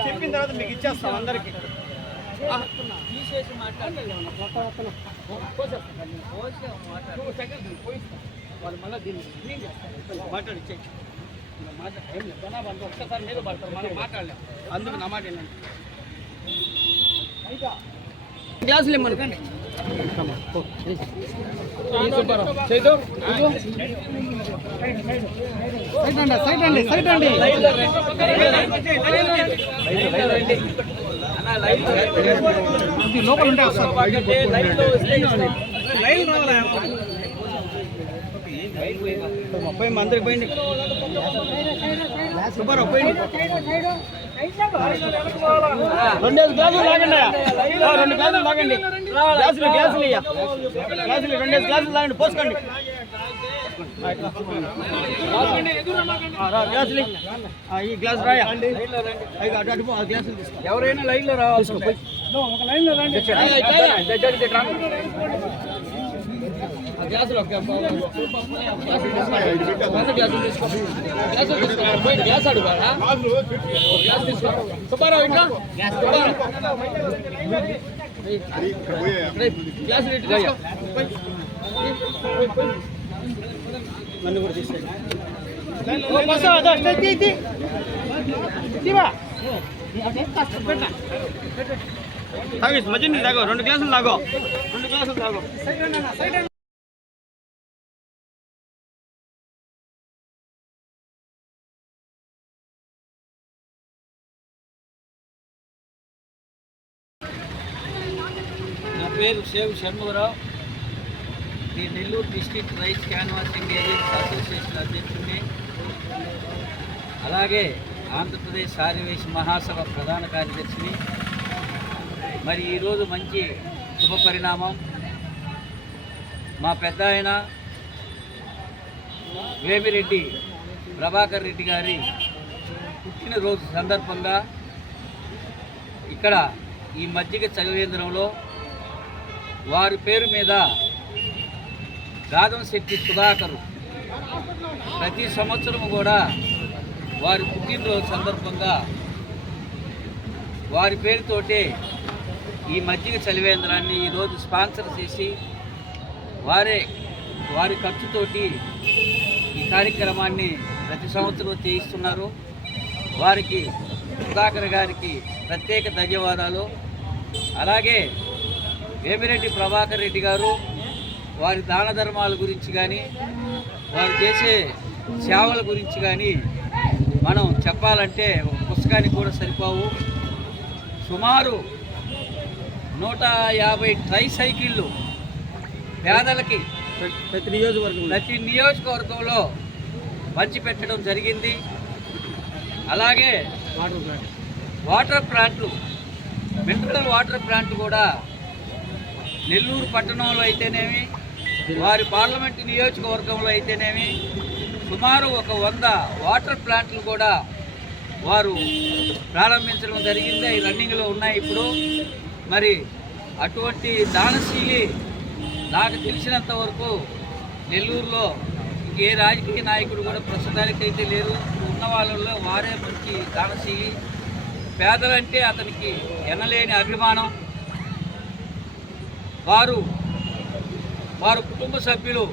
చెప్పిన తర్వాత మీకు ఇచ్చేస్తాం అందరికి తీసేసి మాట్లాడలేదు వాళ్ళు మళ్ళీ దీన్ని మాట్లాడి ఒక్కసారి మీరు పడతారు మనం మాట్లాడలేం అందుకు నా మాట ఏంటంటే గ్లాసులు ఇమ్మనుకోండి సైట్ అండి సైట్ అండి ముప్పై మందికి పోయింది. సూపర్ పోయింది. రెండు గ్లాసులు తాగండి ఆ, రెండు గ్లాసులు తాగండి గ్లాసులు గ్లాసులు ఇయ్య. గ్లాసులు రెండేసి గ్లాసులు తాగండి పోసుకోండి. గ్లాసులు ఈ గ్లాస్ రాయా అటు ఆ గ్లాసులు తీసుకో. ఎవరైనా లైన్లో రావాలి ఒక లైన్లో రండి గ్లాసులు గ్లాసులు తీసుకో. గ్లాసులు తీసుకో. పోయి గ్లాస్ అడుగురా గ్లాస్ తీసుకో. సుబ్బారావు ఇంకా? సుబ్బారావు. నన్ను కూడా. తాగేసి మధ్య నీళ్ళు తాగో. రెండు గ్లాసులు తాగో. రెండు గ్లాసులు తాగో. పేరు సేవ్ షణ్ముఖరావు ఈ Nellore district rice canvassing agents association అధ్యక్షుడిని. అలాగే ఆంధ్రప్రదేశ్ ఆర్యవేశ మహాసభ ప్రధాన కార్యదర్శిని. మరి ఈరోజు మంచి శుభ పరిణామం. మా పెద్ద ఆయన వేమిరెడ్డి ప్రభాకర్ రెడ్డి గారి పుట్టినరోజు సందర్భంగా ఇక్కడ ఈ మజ్జిగ చదివేంద్రంలో వారి పేరు మీద గాదం శెట్టి సుధాకరు. ప్రతి సంవత్సరం కూడా వారి పుట్టినరోజు సందర్భంగా వారి పేరుతోటే ఈ మజ్జిగ చలివేంద్రాన్ని ఈరోజు స్పాన్సర్ చేసి వారే వారి ఖర్చుతోటి ఈ కార్యక్రమాన్ని ప్రతి సంవత్సరం చేయిస్తున్నారు. వారికి సుధాకర్ గారికి ప్రత్యేక ధన్యవాదాలు. అలాగే వేమిరెడ్డి ప్రభాకర్ రెడ్డి గారు వారి దాన ధర్మాల గురించి కానీ వారు చేసే సేవల గురించి కానీ మనం చెప్పాలంటే ఒక పుస్తకానికి కూడా సరిపోవు. సుమారు నూట యాభై ట్రై సైకిళ్ళు పేదలకి ప్రతి నియోజకవర్గం ప్రతి నియోజకవర్గంలో పంచిపెట్టడం జరిగింది. అలాగే వాటర్ ప్లాంట్. వాటర్ ప్లాంట్లు మినరల్ వాటర్ ప్లాంట్ కూడా నెల్లూరు పట్టణంలో అయితేనేమి వారి పార్లమెంటు నియోజకవర్గంలో అయితేనేమి సుమారు ఒక వంద వాటర్ ప్లాంట్లు కూడా వారు ప్రారంభించడం జరిగింది. అవి రన్నింగ్లో ఉన్నాయి ఇప్పుడు. మరి అటువంటి దానశీలి నాకు తెలిసినంత వరకు నెల్లూరులో ఏ రాజకీయ నాయకుడు కూడా ప్రస్తుతానికి అయితే లేరు. ఉన్న వాళ్ళలో వారే మంచి దానశీలి. పేదలంటే అతనికి ఎనలేని అభిమానం. వారు వారు కుటుంబ సభ్యులు